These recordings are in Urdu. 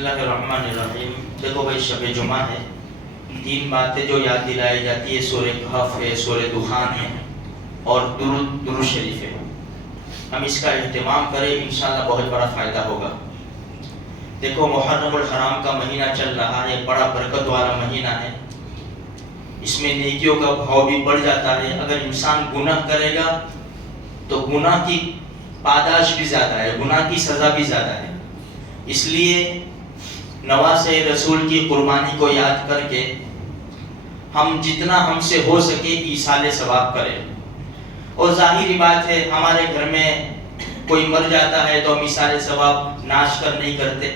اللہ الرحمن الرحیم. دیکھو بھائی شب جمعہ ہے، 3 باتیں جو یاد دلائی جاتی ہے سورہ کہف ہے، سورہ دخان ہے اور درود شریف ہے. ہم اس کا اہتمام کریں انشاءاللہ بہت بڑا فائدہ ہوگا. دیکھو محرم الحرام کا مہینہ چل رہا ہے، بڑا برکت والا مہینہ ہے. اس میں نیکیوں کا بھاؤ بھی بڑھ جاتا ہے. اگر انسان گناہ کرے گا تو گناہ کی پاداش بھی زیادہ ہے، گناہ کی سزا بھی زیادہ ہے. اس لیے نواسہ رسول کی قربانی کو یاد کر کے ہم جتنا ہم سے ہو سکے ایصال ثواب کریں. اور ظاہری بات ہے ہمارے گھر میں کوئی مر جاتا ہے تو ہم ایصال ثواب ناچ کر نہیں کرتے،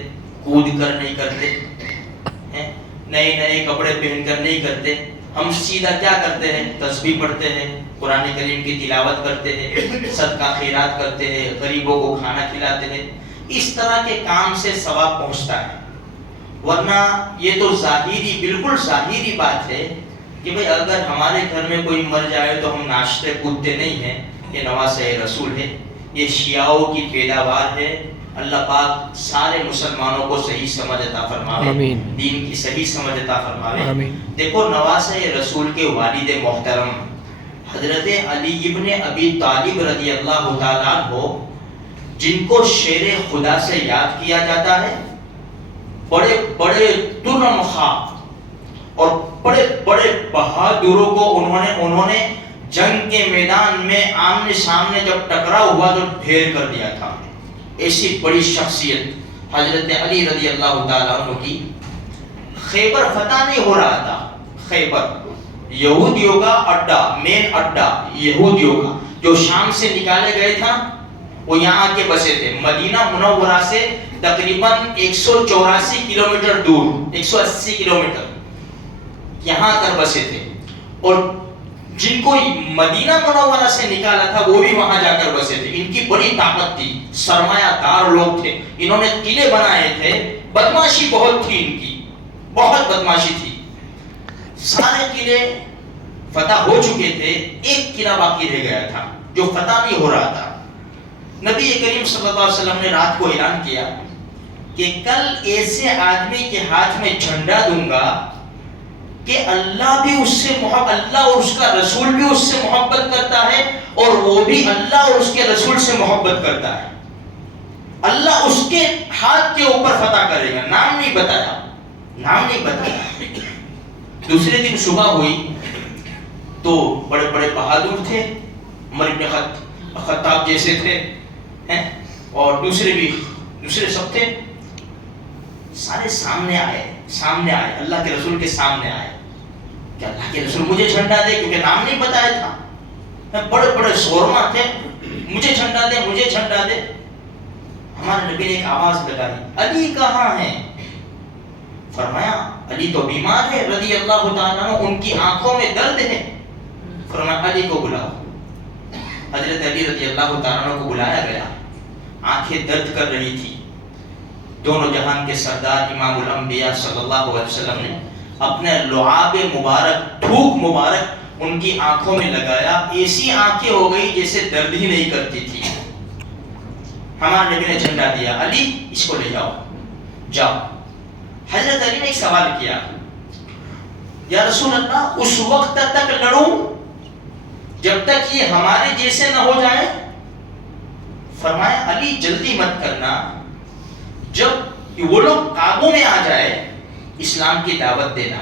کود کر نہیں کرتے، نئے نئے کپڑے پہن کر نہیں کرتے. ہم سیدھا کیا کرتے ہیں؟ تسبیح پڑھتے ہیں، قرآن کریم کی تلاوت کرتے ہیں، صدقہ خیرات کرتے ہیں، غریبوں کو کھانا کھلاتے ہیں. اس طرح کے کام سے ثواب پہنچتا ہے. ورنہ یہ تو ظاہری، بالکل ظاہری بات ہے کہ بھئی اگر ہمارے گھر میں کوئی مر جائے تو ہم ناچتے کودتے نہیں ہیں. یہ نواسہ رسول ہے، یہ شیعوں کی پیداوار ہے. اللہ پاک سارے مسلمانوں کو صحیح سمجھ عطا فرمائے، دین کی صحیح سمجھ عطا فرمائے. دیکھو نواسہ رسول کے والد محترم حضرت علی ابن ابی طالب رضی اللہ تعالیٰ عنہ، جن کو شیر خدا سے یاد کیا جاتا ہے، بڑے بڑے ترم خواہ اور بڑے بڑے بہادروں کو انہوں نے جنگ کے میدان میں آمنے سامنے جب ٹکراؤ ہوا تو ڈھیر کر دیا تھا. ایسی بڑی شخصیت حضرت علی رضی اللہ تعالیٰ عنہ کی. خیبر فتح نہیں ہو رہا تھا. خیبر یہودیوں کا اڈا، مین اڈا یہودیوں کا، جو شام سے نکالے گئے تھا وہ یہاں کے بسے تھے. مدینہ منورہ سے تقریباً 184 کلومیٹر دور، 180 کلومیٹر یہاں کر بسے تھے. اور جن کو مدینہ منورہ سے نکالا تھا وہ بھی وہاں جا کر بسے تھے. ان کی بڑی طاقت تھی، سرمایہ دار لوگ تھے. انہوں نے قلعے بنائے تھے. بدماشی بہت تھی ان کی، بہت بدماشی تھی. سارے قلعے فتح ہو چکے تھے، ایک قلعہ باقی رہ گیا تھا جو فتح نہیں ہو رہا تھا. نبی کریم صلی اللہ علیہ وسلم نے رات کو اعلان کیا کہ کل ایسے آدمی کے ہاتھ میں جھنڈا دوں گا کہ اللہ بھی اس سے اللہ اور اس کا رسول بھی اس سے محبت کرتا ہے اور وہ بھی اللہ اور اس کے رسول سے محبت کرتا ہے. اللہ اس کے ہاتھ کے اوپر فتح کرے گا. نام نہیں بتایا، نام نہیں بتایا. دوسرے دن صبح ہوئی تو بڑے بڑے بہادر تھے، عمر بن خطاب جیسے تھے اور دوسرے سب تھے. سارے سامنے آئے اللہ کے رسول کے سامنے آئے کہ اللہ کے رسول مجھے جھنڈا دے، کیونکہ نام نہیں بتایا تھا. بڑے بڑے شورما تھے، مجھے جھنڈا دے، مجھے جھنڈا دے. ہمارے نبی نے ایک آواز لگائی، علی کہاں ہے؟ فرمایا علی تو بیمار ہے رضی اللہ تعالیٰ عنہ، ان کی آنکھوں میں درد ہے. فرمایا علی کو بلاؤ. حضرت علی رضی اللہ تعالیٰ عنہ کو بلایا گیا. آنکھیں درد کر رہی تھی. دونوں جہان کے سردار امام الانبیاء صلی اللہ علیہ وسلم نے اپنے لعاب مبارک، تھوک مبارک ان کی آنکھوں میں لگایا. ایسی آنکھیں ہو گئی جیسے درد ہی نہیں کرتی تھی. ہمارے نبی نے جھنڈا دیا، علی اس کو لے جاؤ، جاؤ. حضرت علی نے ایک سوال کیا، یا رسول اللہ اس وقت تک لڑوں جب تک یہ ہمارے جیسے نہ ہو جائیں؟ فرمایا علی جلدی مت کرنا، جب وہ لوگ قابو میں آ جائے اسلام کی دعوت دینا.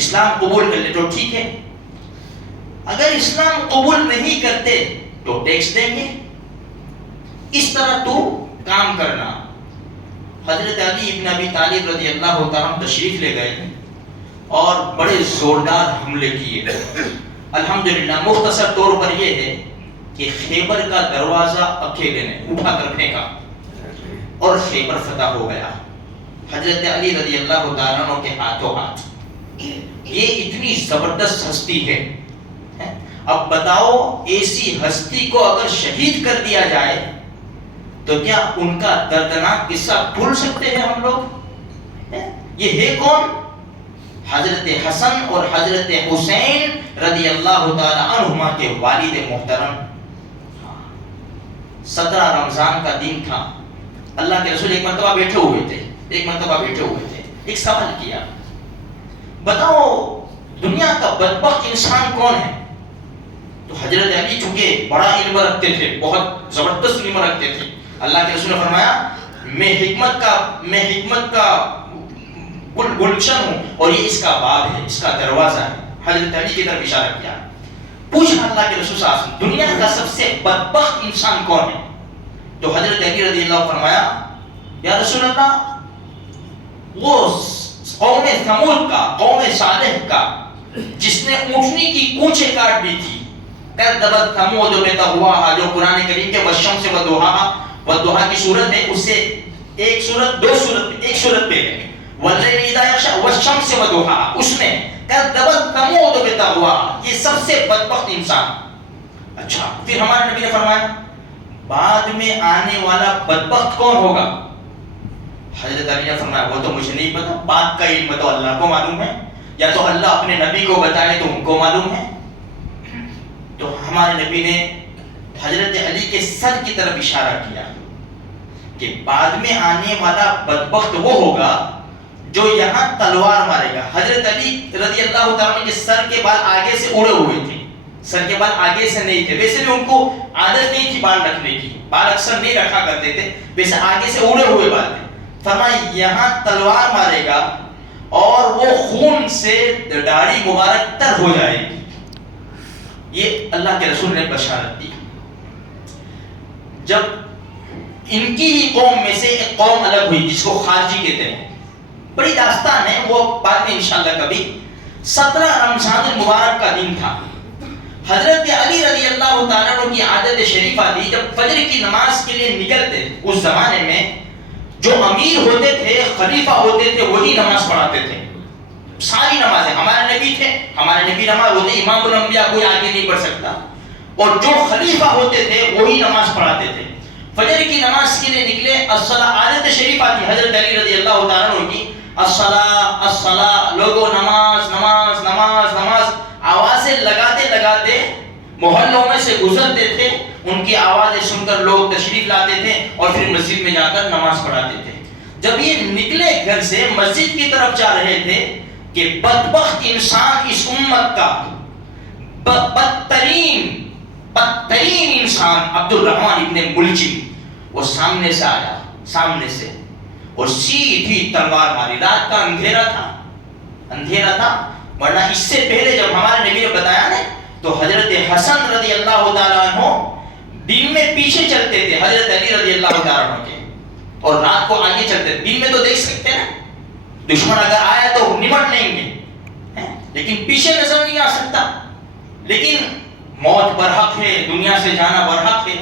اسلام قبول کر لے تو ٹھیک ہے، اگر اسلام قبول نہیں کرتے تو ٹیکس دیں گے. اس طرح تو کام کرنا. حضرت علی ابن ابی طالب رضی اللہ تعالیٰ تشریف لے گئے اور بڑے زوردار حملے کیے. الحمدللہ مختصر طور پر یہ ہے کہ خیبر کا دروازہ اکیلے نے اٹھا کر پھینکا اور خیبر فتح ہو گیا حضرت علی رضی اللہ تعالیٰ عنہ کے ہاتھوں ہاتھ. یہ اتنی زبردست ہستی ہے. اب بتاؤ ایسی ہستی کو اگر شہید کر دیا جائے تو کیا ان کا دردناک قصہ بھول سکتے ہیں ہم لوگ؟ یہ ہے کون؟ حضرت حسن اور حضرت حسین رضی اللہ تعالی عنہما کے والد محترم. 17 رمضان کا دن تھا. اللہ کے رسول ایک مرتبہ بیٹھے ہوئے تھے ایک مرتبہ بیٹھے ہوئے تھے, ایک سوال کیا, بتاؤ دنیا کا بدبخت انسان کون ہے؟ تو حضرت علی چونکہ بڑا علم رکھتے تھے, بہت زبردست علم رکھتے تھے, اللہ کے رسول نے فرمایا میں حکمت کا گلشن ہوں اور یہ اس کا باب ہے, اس کا دروازہ ہے. حضرت علی کی طرف اشارہ کیا, پوچھا اللہ کے رسول صلی اللہ علیہ وسلم دنیا کا سب سے بدبخت انسان کون ہے؟ تو حضرت علی رضی اللہ عنہ فرمایا یا رسول اللہ وہ قوم ثمود کا, قوم صالح کا, جس نے اونٹنی کی کونچیں کاٹ دی تھی. کذبت ثمود بطغواہا, جو قرآن کریم کے والشمس والضحیٰ کی صورت ہے, اس سے ایک صورت پہ ہے واللیل اذا یغشی والشمس والضحیٰ, اس میں کذبت ثمود بطغواہا, یہ سب سے بدبخت انسان. اچھا, پھر ہمارے نبی نے فرمایا بعد میں آنے والا بدبخت کون ہوگا؟ حضرت علی نے فرمایا وہ تو مجھے نہیں پتا, بات کا علم تو اللہ کو معلوم ہے, یا تو اللہ اپنے نبی کو بتائے تو ان کو معلوم ہے. تو ہمارے نبی نے حضرت علی کے سر کی طرف اشارہ کیا کہ بعد میں آنے والا بدبخت وہ ہوگا جو یہاں تلوار مارے گا. حضرت علی رضی اللہ تعالیٰ کے سر کے بال آگے سے اڑے ہوئے تھے, سر کے بال آگے سے نہیں تھے, ویسے بھی ان کو عادت نہیں تھی بال رکھنے کی, بال اکثر نہیں رکھا کرتے تھے, ویسے آگے سے اڑے ہوئے بال تھے. فرمایا یہاں تلوار مارے گا اور وہ خون سے داڑھی مبارک تر ہو جائے گی. یہ اللہ کے رسول نے بشارت دی. جب ان کی ہی قوم میں سے ایک قوم الگ ہوئی جس کو خارجی کہتے ہیں, بڑی داستان ہے, وہ بعد میں انشاءاللہ کبھی. 17 رمضان المبارک کا دن تھا. حضرت علی رضی اللہ تعالیٰ عنہ کی عادت شریفہ تھی جب فجر کی نماز کے لیے نکلتے, اس زمانے میں جو امیر ہوتے تھے, خلیفہ ہوتے تھے, وہی نماز پڑھاتے تھے. ساری نمازیں, ہمارے نبی تھے, ہمارے نبی نماز ہوتے, امام الانبیاء کوئی آگے نہیں پڑھ سکتا, اور جو خلیفہ ہوتے تھے وہی نماز پڑھاتے تھے. فجر کی نماز کے لیے نکلے, الصلاۃ عادت شریفہ تھی حضرت علی رضی اللہ تعالیٰ عنہ کی, الصلاۃ الصلاۃ, لوگوں نماز نماز نماز نماز, آوازیں لگاتے محلوں میں سے گزرتے تھے. ان کی آوازیں سن کر لوگ تشریف لاتے تھے اور پھر مسجد میں جا کر نماز پڑھاتے تھے. جب یہ نکلے گھر سے مسجد کی طرف جا رہے تھے کہ بدبخت انسان اس امت کا بدترین انسان عبد الرحمن ابن ملجم, وہ سامنے سے آیا, سامنے سے, اور سیدھی تلوار ماری. رات کا اندھیرا تھا, ورنہ اس سے پہلے جب ہمارے نبی نے بتایا نا تو حضرت حسن رضی اللہ تعالیٰ عنہ دن میں پیچھے چلتے تھے حضرت علی رضی اللہ تعالیٰ عنہ کے, اور رات کو آگے چلتے تھے. دن میں تو دیکھ سکتے ہیں, دشمن اگر آیا تو نمٹ لیں گے, لیکن پیچھے نظر نہیں آ سکتا. لیکن موت برحق ہے, دنیا سے جانا برحق ہے.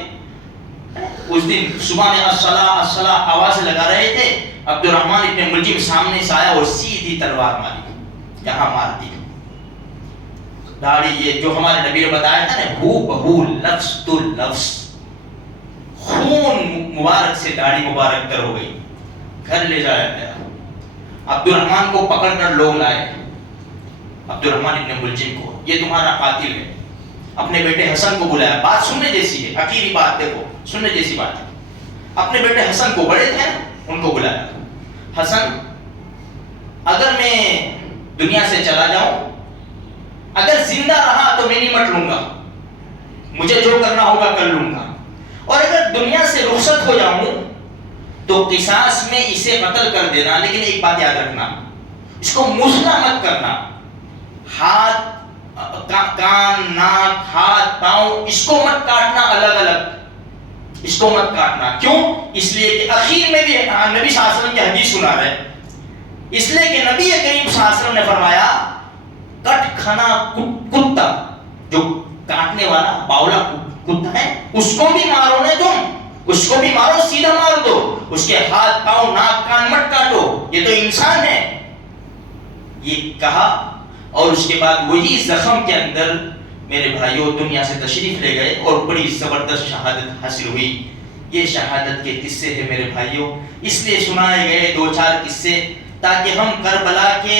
اس دن صبح میں الصلاۃ آواز لگا رہے تھے, عبد الرحمن ابن ملجم سامنے سے آیا اور سیدھی تلوار ماری, یہاں مار دی. داڑھی, یہ جو ہمارے نبی نے بتایا تھا نا, ہو بہو لفظ تو لفظ, خون مبارک سے داڑھی مبارک تر ہو گئی. گھر لے جایا گیا, عبد الرحمن کو پکڑ کر لوگ لائے, عبد الرحمن ابن ملجم کو, یہ تمہارا قاتل ہے. اپنے بیٹے حسن کو بلایا, بات سننے جیسی ہے, حقیقی بات دیکھو, سننے جیسی بات ہے. اپنے بیٹے حسن کو, بڑے تھے ان کو بلایا, حسن اگر میں دنیا سے چلا جاؤں, اگر زندہ رہا تو میں نمٹ لوں گا, مجھے جو کرنا ہوگا کر لوں گا, اور اگر دنیا سے رخصت ہو جاؤں تو قصاص میں اسے قتل کر دینا. لیکن ایک بات یاد رکھنا, اس کو مسلا مت کرنا, ہاتھ, کان, ناک, ہاتھ, پاؤں, اس کو مت کاٹنا الگ الگ, اس کو مت کاٹنا. کیوں؟ اس لیے کہ اخیر میں بھی نبی صلی اللہ علیہ وسلم کی حدیث سنا رہے, اس لیے کہ نبی کریم صلی اللہ علیہ وسلم نے فرمایا کٹ کھانا کتا, جو کاٹنے والا باولا کتا ہے, اس کو بھی مارو نا تم, اس کو بھی مارو, سیدھا مار دو, اس کے ہاتھ, پاؤں, ناک, کان مت کاٹو, یہ تو انسان ہے. یہ کہا اور اس کے بعد وہی زخم کے اندر میرے بھائیوں دنیا سے تشریف لے گئے اور بڑی زبردست شہادت حاصل ہوئی. یہ شہادت کے قصے ہیں میرے بھائیوں, اس لیے سنائے گئے 2-4 قصے تاکہ ہم کربلا کے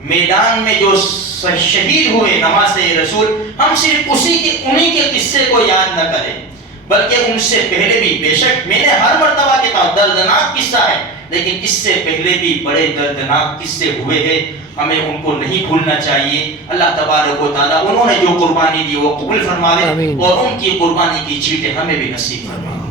میدان میں جو شہید ہوئے نماز رسول, ہم صرف انہی کے قصے کو یاد نہ کریں, بلکہ ان سے پہلے بھی, بے شک میں نے ہر مرتبہ کہتا ہوں دردناک قصہ ہے, لیکن اس سے پہلے بھی بڑے دردناک قصے ہوئے ہیں، ہمیں ان کو نہیں بھولنا چاہیے۔ اللہ تبارک و تعالیٰ انہوں نے جو قربانی دی وہ قبول فرما لے اور ان کی قربانی کی چیٹیں ہمیں بھی نصیب فرما۔